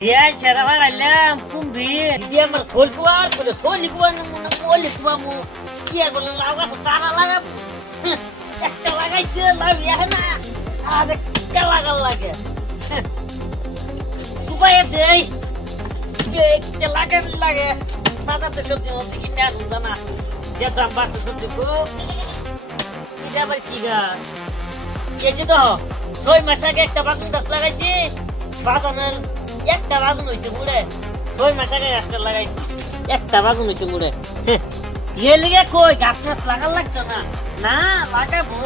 Dia cara malam kumbir dia merkol keluar sudah koli keluar koli keluar mu dia kalau lawas sana lagi kalau lagi lagi ya na ada kalau lagi supaya deh kalau lagi masa tu sebab tu kita sana dia gambar tu sebab tu tidak berkiga ये तो सोई मशा के टबाक में 10 लगाई थी बात अनल একটা বাগুন হইছে মুড়ে 6 মাস আগে একটা লাগাইছি একটা বাগুন হইছে মুড়ে এর লিগে কই গাছ গাছ লাগার লাগতো না না লাগাবো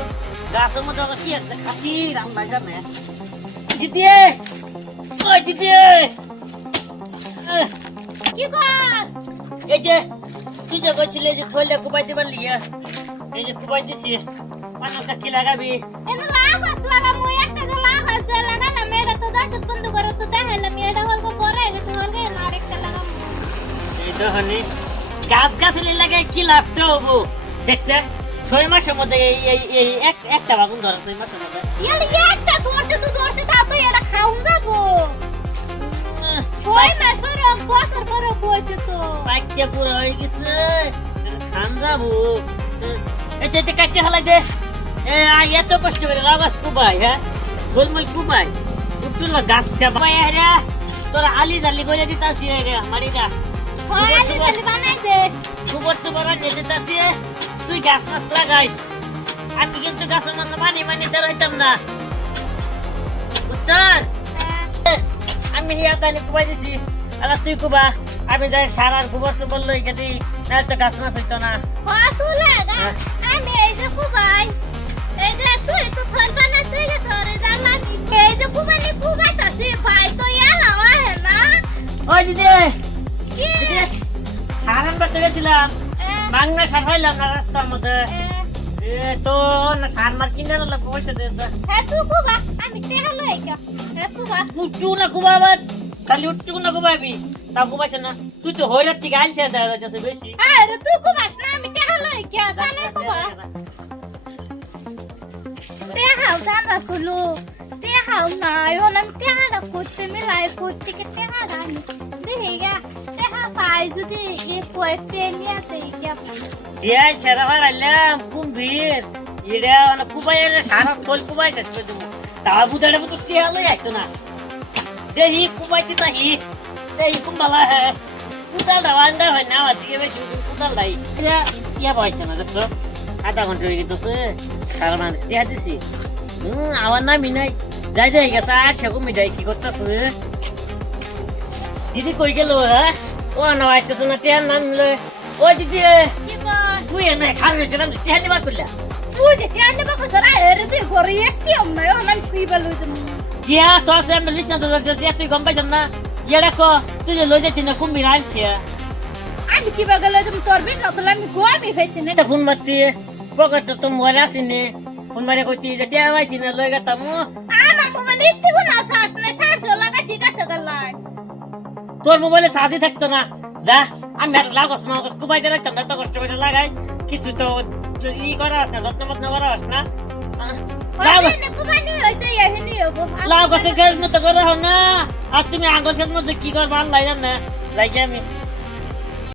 গাছের মধ্যে কি একটা খাতির আম লাগা না দিদি ওই দিদি কি কর এই যে তুই যে কইছিলে যে থইলে কুবাই দিবার লিগে এই যে কুবাই দিছি পাঁচটা কি লাগাবি এনে লাগাস লাগামু একটা যে লাগাস যে লাগানা মেয়েরা তো 10 বন্ধ করে তো দেখাইলাম মেয়েরা হলকো পরে গেছে হলকে আরেকটা লাগামু এই তো হনি গাছ গাছলি লাগে কি লাভটা হবো দেখতে 6 মাসের মধ্যে এই একটা বাগুন ধরা 6 মাসের মধ্যে ইয়ালি একটা ধরছে তো ধরছে তা তো এরা খাউন যাবো 6 মাস পরে বছর পরে বইছে তো পাইকে পুরো হয়ে গেছে খান যাবো এতে কাটতে হলাই দে এত কষ্ট করে লাগাস কুবাই হ্যাঁ গোলমল কুবাই উঠলো গাছটা বাই রে তোর আলি জালি করে দিতাছি রে মারিরা আলি জালি বানাই দে সুবর সুবর আনি দিতাছি তুই গাছ মাছ লাগাইস আমি কিন্তু গাছের মধ্যে পানি দাঁড়াইতাম না বুঝছস আমি হিয়া তানি কুবাই দিছি আর তুই কুবা আমি যাই সারার গোবর সুবর লই গেছি না তো গাছ মাছ হইতো না তুলে আমি এই যে কুবাই এই যে তুই তো ফল বানাতে গেছ রে জানা এই যে কুবানি কুবাইতাছি ভাই তো এলা হয় না ওই দিদি কি সারান বাড়তে গেছিলাম মাংনা সার হইলাম না রাস্তার মধ্যে তো না সার মার কিনে না পয়সা দে হ্যাঁ তুই কুবা আমি তেহা লই গা হ্যাঁ কুবা উঠু না কুবা আবার খালি উঠু না কুবাবি তা কুবাইছে না তুই তো হইরাত থেকে আইছে দেখা যাচ্ছে বেশি আরে তুই কুবাস না আমি তেহা লই গা জানে কুবা তেহাও জানা কুলু তেহাও না আমি তেহাটা করতে মিলাই করতে কে তেহা জানি দেহিগা তেহা পাই যদি এ পয়তে নিয়াতে গা দিয়া ছেড়া হারাইলাম কুম্ভীর ইড়া না কুবাইলে সারা থল কুবাইছে দেবো তা বুদাড়ে মতো তেল লই আইতো না দেহি কুবাইতে তাহি দেহি কুম্বালা হ্যাঁ কুদাল রাওয়াঙ্গা হয় না আজকে বেশি কুদাল নাই ইয়া পাইছে না দেখছো আধা ঘন্টা হয়ে গেছে সারা মানে টিয়া দিছি আমার নামই নাই যাই যাই গেছে আচ্ছা কুমিটাই কি করতেছে দিদি কই গেল হ্যাঁ ও না আইতেছে না টিয়ার নাম নিলে ও দিদি কি কর তুই এনে খালি ছিলাম টিয়া নিবা করলা তুই যে টিয়া নেবা কসরা এরে তুই ঘরে একটি অম্মায় আমি কি বলু তুমি টিয়া তো আছে আমি লিসন তো টিয়া তুই গম পাইছ না ইয়া দেখো তুই যে লই যাচ্ছি না কুমির আনছে আমি কি বাগলে তুমি তোর বিন নতলা আমি গোয়ামি হইছে না ফোন মারতি পকেট তো মোবাইল আসিনি ফোন মারে কইতি যে টিয়া পাইছি না লই গেতাম আমার মোবাইল ইতি কোন আসাস না সাজ লাগা চিকা সগলাই তোর মোবাইলে চার্জই থাকতো না যা আমি আর লাগস মাগস কুবাইতে রাখতাম না তো কষ্ট করে লাগাই কিছু তো ই করা আস না যত্ন মত্ন করা আস না লাগসের খেল মতো করা হো না আর তুমি আগসের মধ্যে কি করবা আল্লাহ জানে যাই আমি